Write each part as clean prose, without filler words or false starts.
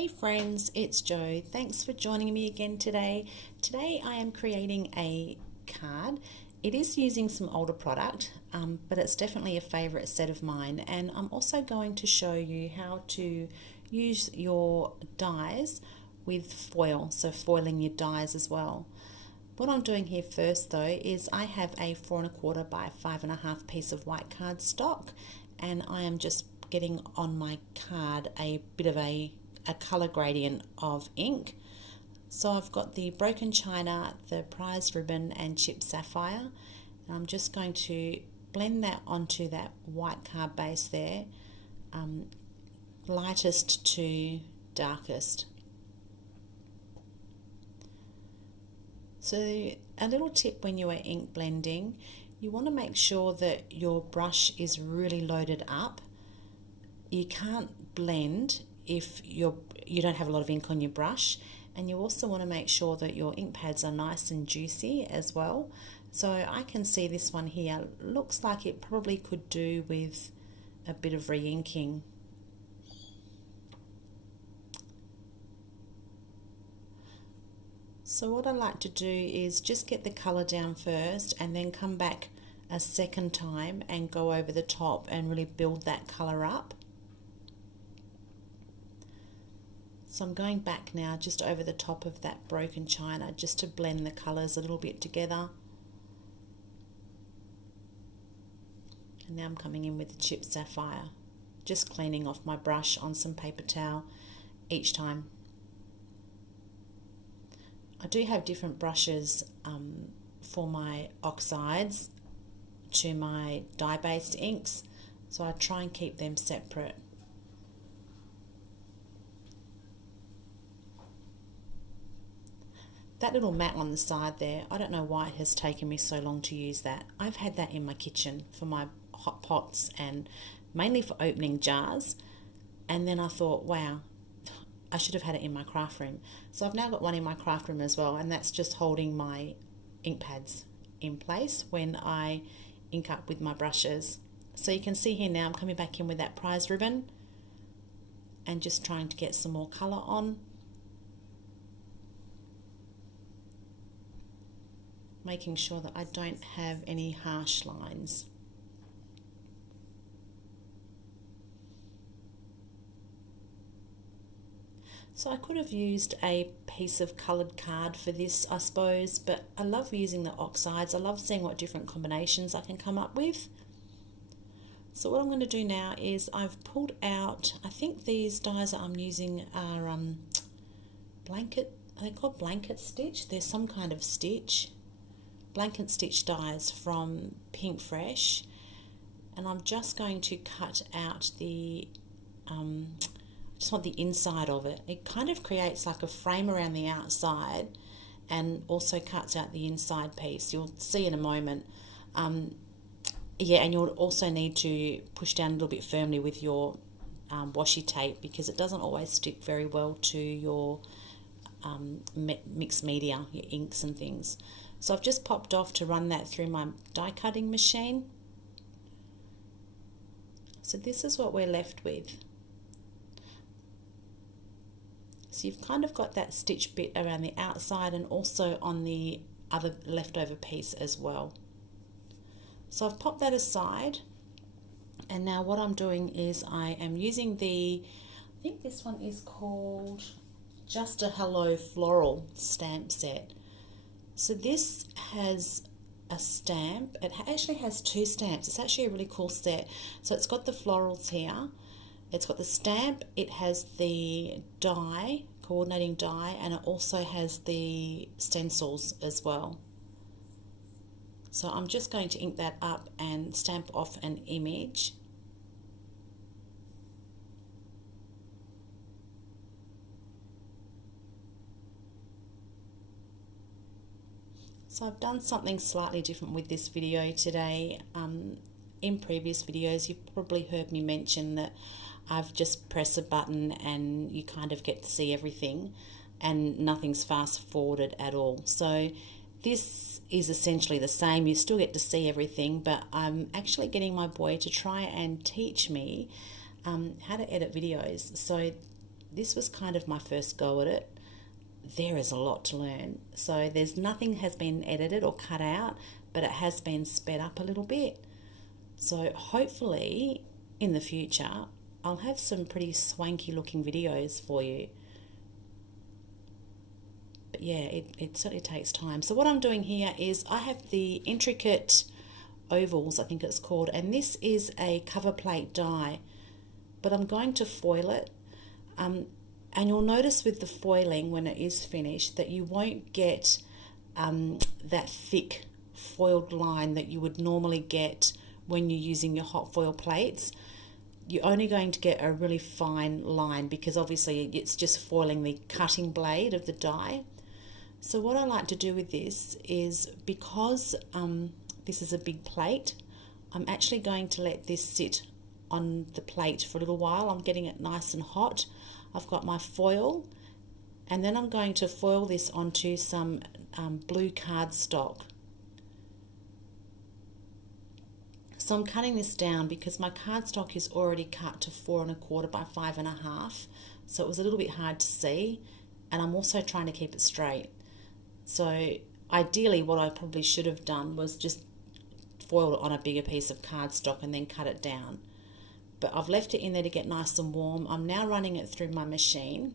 Hey friends, it's Jo. Thanks for joining me again today. Today I am creating a card. It is using some older product, but it's definitely a favourite set of mine. And I'm also going to show you how to use your dies with foil, so foiling your dies as well. What I'm doing here first though is I have a 4¼ by 5½ piece of white cardstock, and I am just getting on my card a bit of a colour gradient of ink. So I've got the Broken China, the Prize Ribbon and Chipped Sapphire, and I'm just going to blend that onto that white card base there, lightest to darkest. So a little tip when you are ink blending, you want to make sure that your brush is really loaded up. You can't blend if you don't have a lot of ink on your brush, and you also want to make sure that your ink pads are nice and juicy as well. So I can see this one here looks like it probably could do with a bit of re-inking. So what I like to do is just get the colour down first and then come back a second time and go over the top and really build that colour up. So I'm going back now just over the top of that Broken China just to blend the colours a little bit together. And now I'm coming in with the Chipped Sapphire, just cleaning off my brush on some paper towel each time. I do have different brushes for my oxides to my dye-based inks, so I try and keep them separate. That little mat on the side there, I don't know why it has taken me so long to use that. I've had that in my kitchen for my hot pots and mainly for opening jars, and then I thought, wow, I should have had it in my craft room. So I've now got one in my craft room as well, and that's just holding my ink pads in place when I ink up with my brushes. So you can see here now I'm coming back in with that Prize Ribbon and just trying to get some more colour on. Making sure that I don't have any harsh lines. So I could have used a piece of coloured card for this, I suppose, but I love using the oxides. I love seeing what different combinations I can come up with. So what I'm going to do now is I've pulled out, I think these dies that I'm using are blanket, are they called blanket stitch? There's some kind of stitch. Blanket stitch dies from Pinkfresh, and I'm just going to cut out the just want the inside of it. It kind of creates like a frame around the outside and also cuts out the inside piece. You'll see in a moment. Yeah, and you'll also need to push down a little bit firmly with your washi tape, because it doesn't always stick very well to your mixed media, your inks and things. So I've just popped off to run that through my die cutting machine. So this is what we're left with. So you've kind of got that stitch bit around the outside and also on the other leftover piece as well. So I've popped that aside, and now what I'm doing is I am using I think this one is called Just a Hello Floral stamp set. So this has a stamp. It actually has two stamps. It's actually a really cool set. So it's got the florals here. It's got the stamp. It has the die, coordinating die, and it also has the stencils as well. So I'm just going to ink that up and stamp off an image. So I've done something slightly different with this video today. In previous videos, you've probably heard me mention that I've just pressed a button and you kind of get to see everything and nothing's fast forwarded at all. So this is essentially the same. You still get to see everything, but I'm actually getting my boy to try and teach me how to edit videos. So this was kind of my first go at it. There is a lot to learn. So there's nothing has been edited or cut out, but it has been sped up a little bit. So hopefully in the future, I'll have some pretty swanky looking videos for you. But yeah, it certainly takes time. So what I'm doing here is I have the Intricate Ovals, I think it's called, and this is a cover plate die, but I'm going to foil it. And you'll notice with the foiling when it is finished that you won't get that thick foiled line that you would normally get when you're using your hot foil plates. You're only going to get a really fine line because obviously it's just foiling the cutting blade of the die. So what I like to do with this is, because this is a big plate, I'm actually going to let this sit on the plate for a little while. I'm getting it nice and hot. I've got my foil, and then I'm going to foil this onto some blue cardstock. So I'm cutting this down because my cardstock is already cut to 4 1/4 by 5 1/2, so it was a little bit hard to see, and I'm also trying to keep it straight. So ideally what I probably should have done was just foil it on a bigger piece of cardstock and then cut it down. But I've left it in there to get nice and warm. I'm now running it through my machine.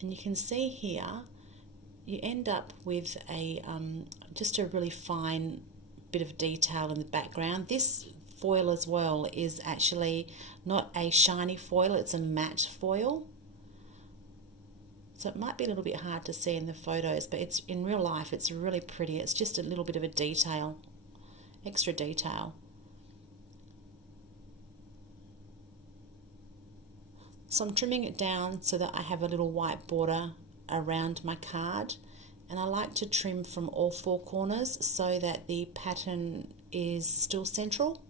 And you can see here, you end up with a just a really fine bit of detail in the background. This foil as well is actually not a shiny foil, it's a matte foil. So it might be a little bit hard to see in the photos, but it's in real life it's really pretty. It's just a little bit of a detail, extra detail. So I'm trimming it down so that I have a little white border around my card, and I like to trim from all 4 corners so that the pattern is still central.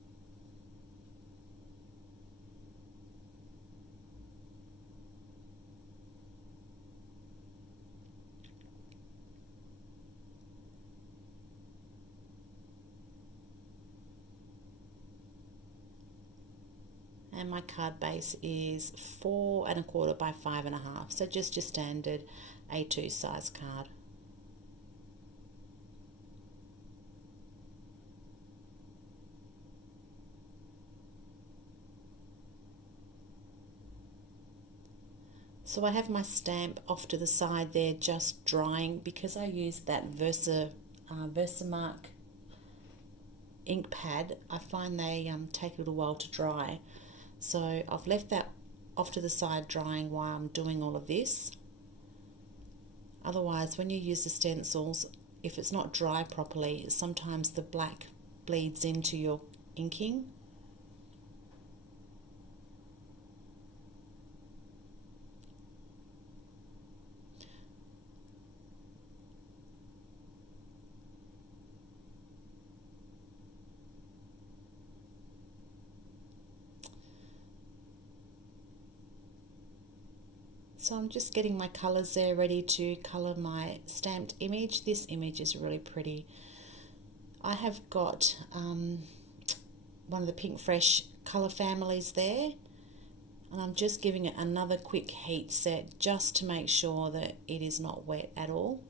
And my card base is 4 1/4 by 5 1/2, so just your standard A2 size card. So I have my stamp off to the side there just drying because I used that Versamark ink pad. I find they take a little while to dry. So I've left that off to the side drying while I'm doing all of this. Otherwise, when you use the stencils, if it's not dry properly, sometimes the black bleeds into your inking. So I'm just getting my colours there ready to colour my stamped image. This image is really pretty. I have got one of the Pink Fresh colour families there, and I'm just giving it another quick heat set just to make sure that it is not wet at all.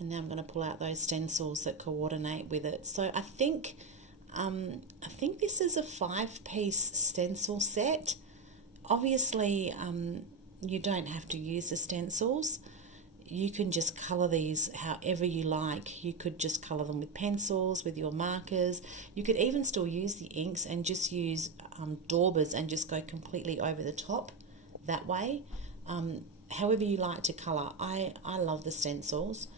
And now I'm going to pull out those stencils that coordinate with it. So I think this is a 5-piece stencil set. Obviously, you don't have to use the stencils. You can just colour these however you like. You could just colour them with pencils, with your markers. You could even still use the inks and just use daubers and just go completely over the top that way. However you like to colour. I love the stencils.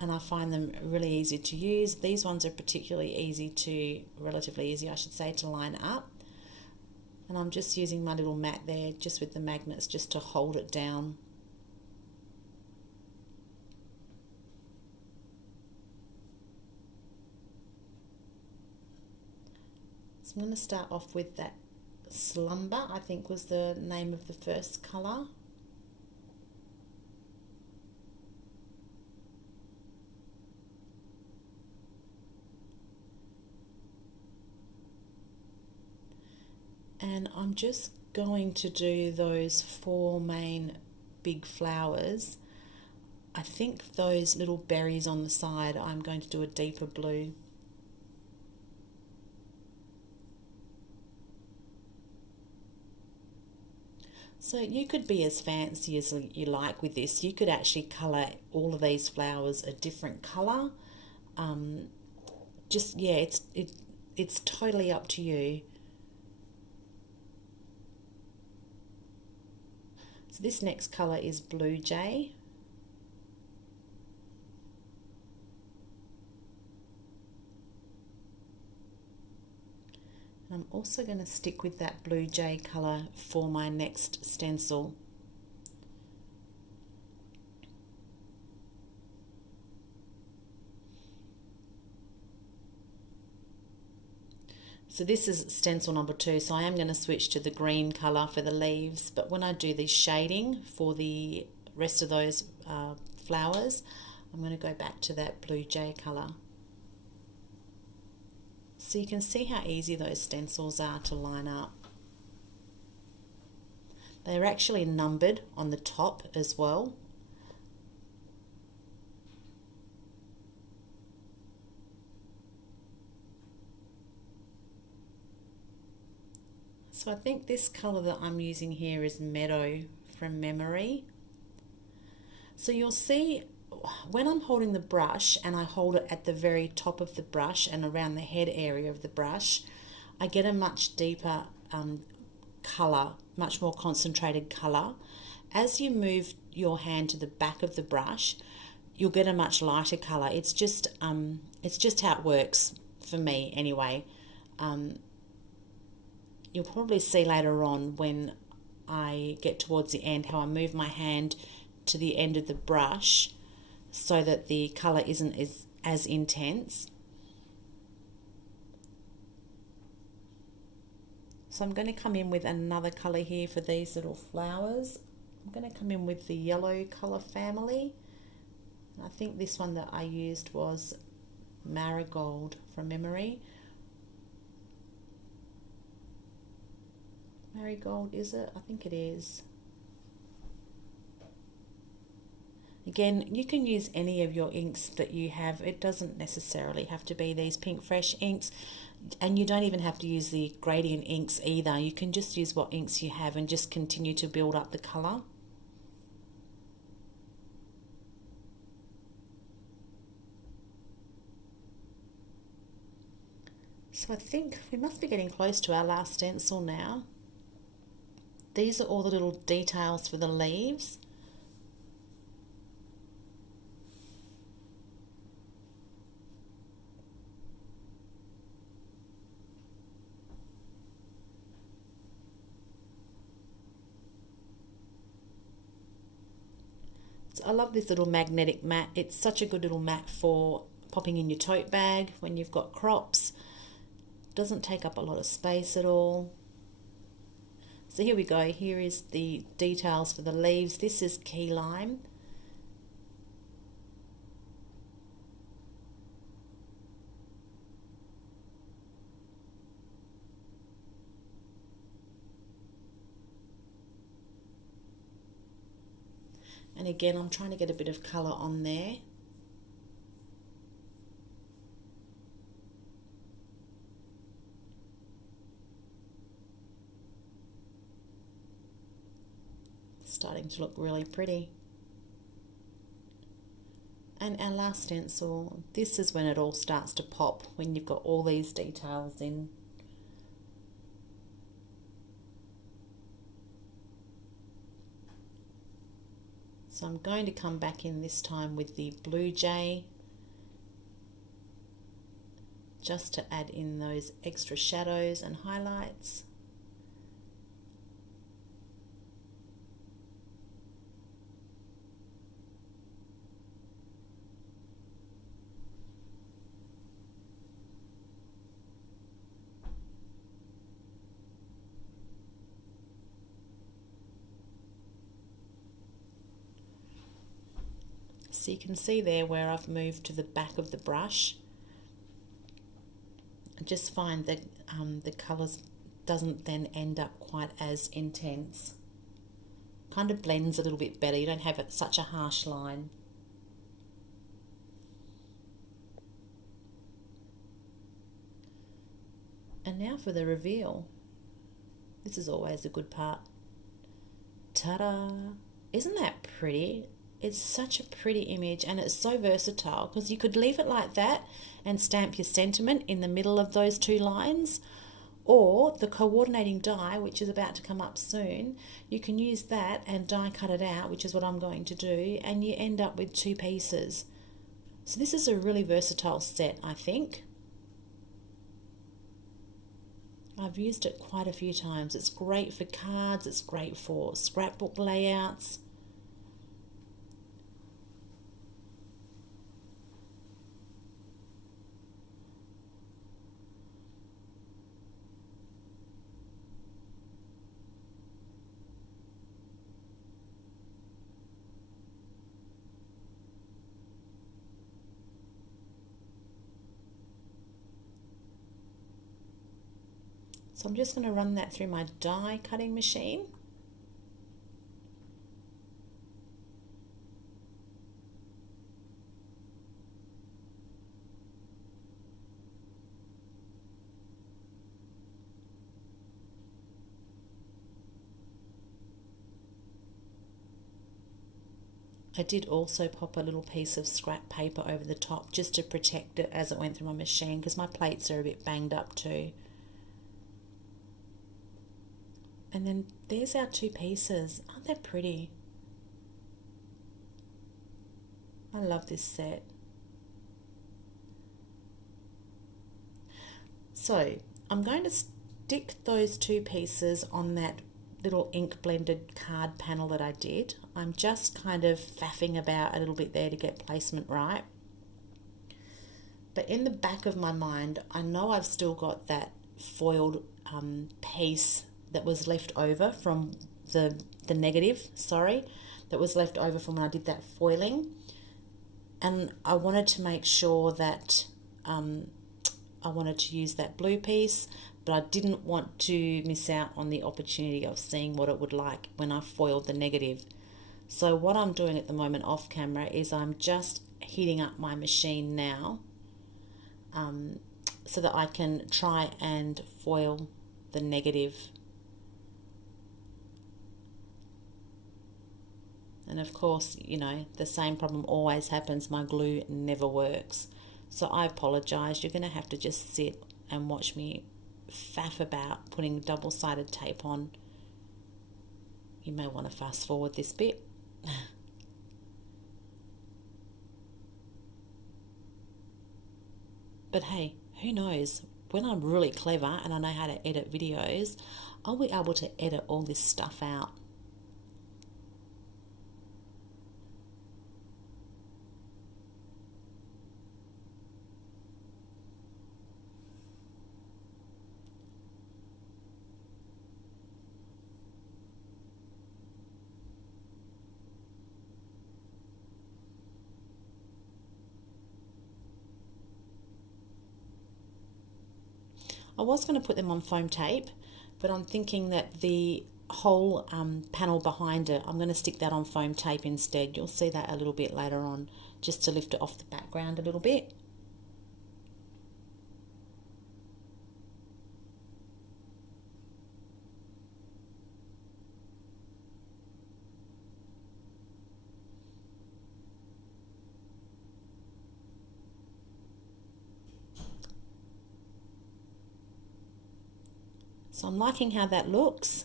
and I find them really easy to use. These ones are particularly relatively easy I should say, to line up. And I'm just using my little mat there, just with the magnets, just to hold it down. So I'm going to start off with that Slumber, I think was the name of the first colour. And I'm just going to do those 4 main big flowers. I think those little berries on the side, I'm going to do a deeper blue. So you could be as fancy as you like with this. You could actually colour all of these flowers a different colour. It's totally up to you. So this next colour is Blue Jay. I'm also going to stick with that Blue Jay colour for my next stencil. So this is stencil number 2, so I am going to switch to the green colour for the leaves, but when I do the shading for the rest of those flowers, I'm going to go back to that Blue Jay colour. So you can see how easy those stencils are to line up. They're actually numbered on the top as well. So I think this colour that I'm using here is Meadow from memory. So you'll see when I'm holding the brush and I hold it at the very top of the brush and around the head area of the brush, I get a much deeper colour, much more concentrated colour. As you move your hand to the back of the brush, you'll get a much lighter colour. It's just how it works for me anyway. You'll probably see later on when I get towards the end how I move my hand to the end of the brush so that the colour isn't as intense. So I'm going to come in with another colour here for these little flowers. I'm going to come in with the yellow colour family. I think this one that I used was Marigold from memory. Marigold, is it? I think it is. Again, you can use any of your inks that you have. It doesn't necessarily have to be these Pinkfresh inks, and you don't even have to use the gradient inks either. You can just use what inks you have and just continue to build up the colour. So I think we must be getting close to our last stencil now. These are all the little details for the leaves. So I love this little magnetic mat. It's such a good little mat for popping in your tote bag when you've got crops. Doesn't take up a lot of space at all. So here we go. Here is the details for the leaves. This is key lime. And again, I'm trying to get a bit of colour on there. Starting to look really pretty. And our last stencil, this is when it all starts to pop, when you've got all these details in. So I'm going to come back in this time with the Blue Jay, just to add in those extra shadows and highlights. So you can see there where I've moved to the back of the brush. I just find that the colours doesn't then end up quite as intense. Kind of blends a little bit better. You don't have such a harsh line. And now for the reveal. This is always a good part. Ta-da! Isn't that pretty? It's such a pretty image, and it's so versatile because you could leave it like that and stamp your sentiment in the middle of those two lines, or the coordinating die, which is about to come up soon, you can use that and die cut it out, which is what I'm going to do, and you end up with two pieces. So this is a really versatile set, I think. I've used it quite a few times. It's great for cards, it's great for scrapbook layouts. So I'm just going to run that through my die cutting machine. I did also pop a little piece of scrap paper over the top just to protect it as it went through my machine, because my plates are a bit banged up too. And then there's our two pieces. Aren't they pretty? I love this set. So I'm going to stick those two pieces on that little ink blended card panel that I did. I'm just kind of faffing about a little bit there to get placement right. But in the back of my mind, I know I've still got that foiled piece that was left over from the negative, that was left over from when I did that foiling. And I wanted to make sure that I wanted to use that blue piece, but I didn't want to miss out on the opportunity of seeing what it would like when I foiled the negative. So what I'm doing at the moment off camera is I'm just heating up my machine now so that I can try and foil the negative. And of course, you know, the same problem always happens. My glue never works. So I apologise. You're going to have to just sit and watch me faff about putting double-sided tape on. You may want to fast forward this bit. But hey, who knows? When I'm really clever and I know how to edit videos, I'll be able to edit all this stuff out. I was going to put them on foam tape, but I'm thinking that the whole panel behind it, I'm going to stick that on foam tape instead. You'll see that a little bit later on, just to lift it off the background a little bit. So I'm liking how that looks,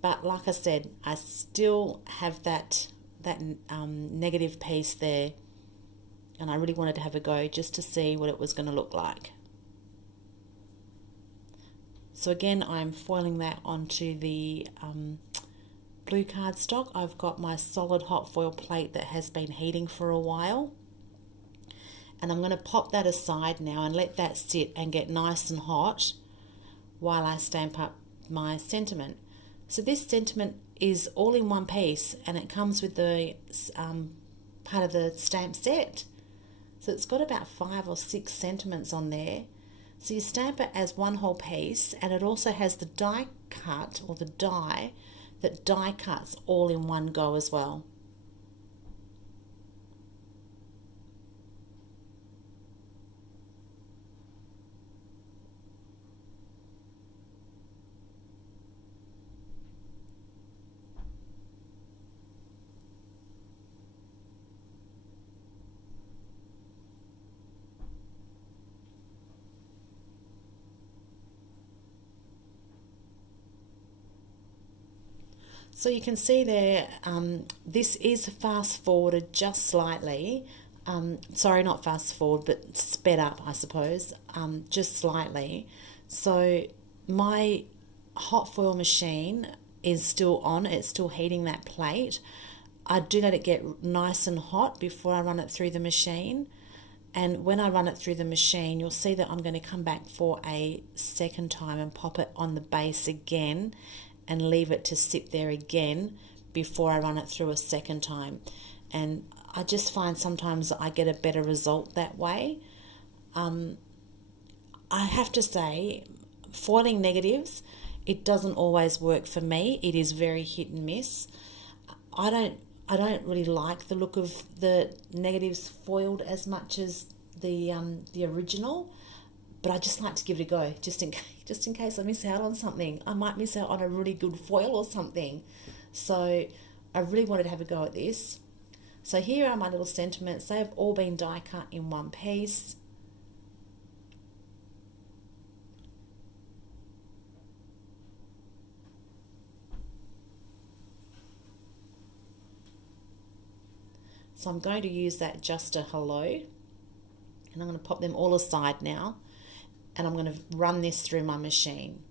but like I said, I still have that that negative piece there, and I really wanted to have a go just to see what it was going to look like. So again, I'm foiling that onto the blue cardstock. I've got my solid hot foil plate that has been heating for a while, and I'm going to pop that aside now and let that sit and get nice and hot while I stamp up my sentiment. So this sentiment is all in one piece, and it comes with the part of the stamp set. So it's got about 5 or 6 sentiments on there. So you stamp it as one whole piece, and it also has the die cut, or the die that die cuts all in one go as well. So you can see there, this is fast forwarded just slightly. Sorry, not fast forward, but sped up, I suppose, just slightly. So my hot foil machine is still on, it's still heating that plate. I do let it get nice and hot before I run it through the machine. And when I run it through the machine, you'll see that I'm going to come back for a second time and pop it on the base again and leave it to sit there again before I run it through a second time. And I just find sometimes I get a better result that way. I have to say, foiling negatives, it doesn't always work for me. It is very hit and miss. I don't really like the look of the negatives foiled as much as the original, but I just like to give it a go, just in case I miss out on something. I might miss out on a really good foil or something. So I really wanted to have a go at this. So here are my little sentiments. They've all been die cut in one piece. So I'm going to use that just a hello, and I'm going to pop them all aside now, and I'm going to run this through my machine.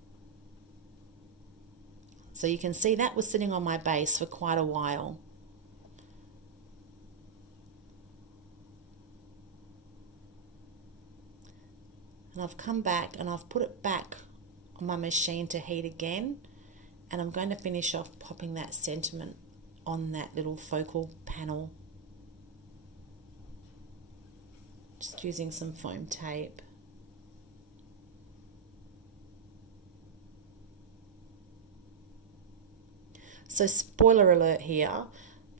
So you can see that was sitting on my base for quite a while. And I've come back and I've put it back on my machine to heat again, and I'm going to finish off popping that sentiment on that little focal panel. Just using some foam tape. So spoiler alert here,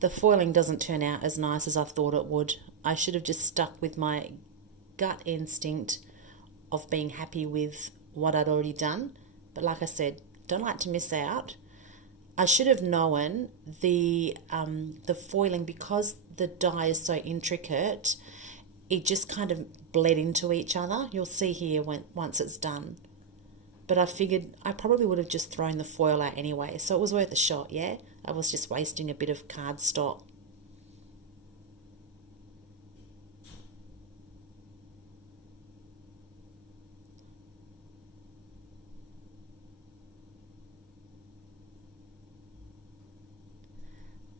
the foiling doesn't turn out as nice as I thought it would. I should have just stuck with my gut instinct of being happy with what I'd already done. But like I said, don't like to miss out. I should have known the foiling, because the die is so intricate, it just kind of bled into each other. You'll see here once it's done. But I figured I probably would have just thrown the foil out anyway, so it was worth a shot, yeah? I was just wasting a bit of cardstock.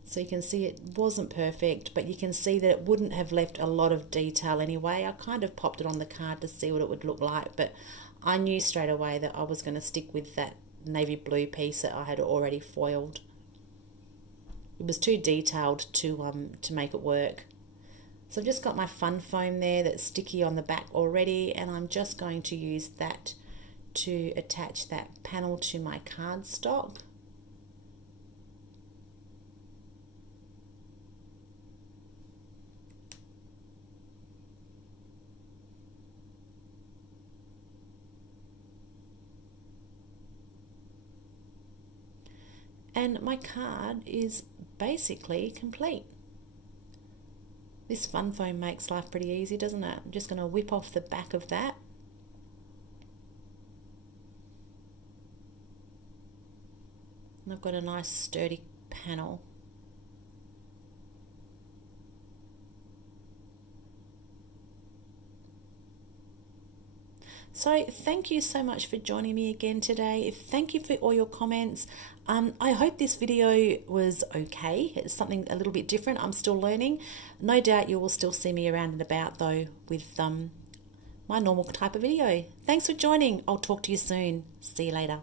So you can see it wasn't perfect, but you can see that it wouldn't have left a lot of detail anyway. I kind of popped it on the card to see what it would look like, but I knew straight away that I was going to stick with that navy blue piece that I had already foiled. It was too detailed to make it work. So I've just got my fun foam there that's sticky on the back already, and I'm just going to use that to attach that panel to my cardstock. And my card is basically complete. This fun foam makes life pretty easy, doesn't it? I'm just going to whip off the back of that. And I've got a nice sturdy panel. So thank you so much for joining me again today. Thank you for all your comments. I hope this video was okay. It's something a little bit different. I'm still learning. No doubt you will still see me around and about though with my normal type of video. Thanks for joining. I'll talk to you soon. See you later.